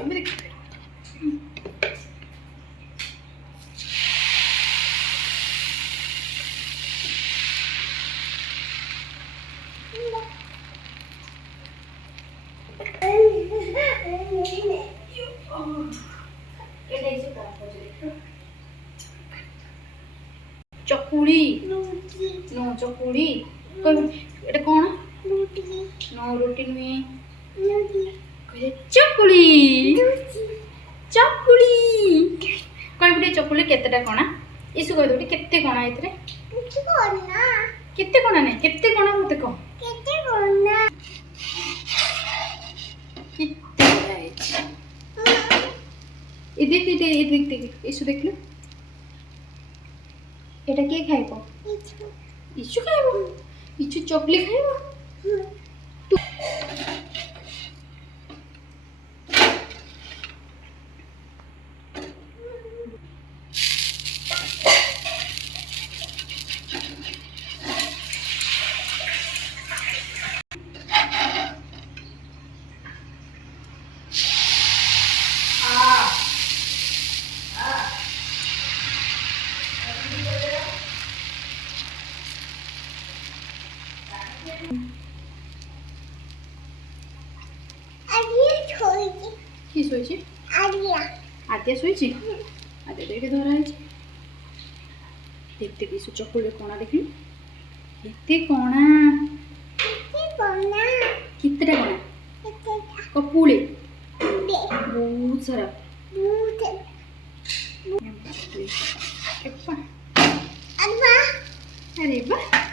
मैं देख चकुड़ी नो चकुड़ी এটা কোন नो रोटी नुए चकुड़ी चकुड़ी कह गुटे चकुड़ी केतेटा कणा इसु कह दोटी केते कणा इतरे केते कणा नै केते कणा मते कह केते कणा केते ए देख इसु देख लो এটা কে খাইবো ইচু খাইবো ইচু চকলি খাইবো কি শুইছি আদিয়া শুইছি আদিয়া দেখে ধরা হয়েছে দেখতে কিছু চকলেট কোনা দেখি কেতে কোনা कितने कोना कपूले बहुत सारा अरे वाह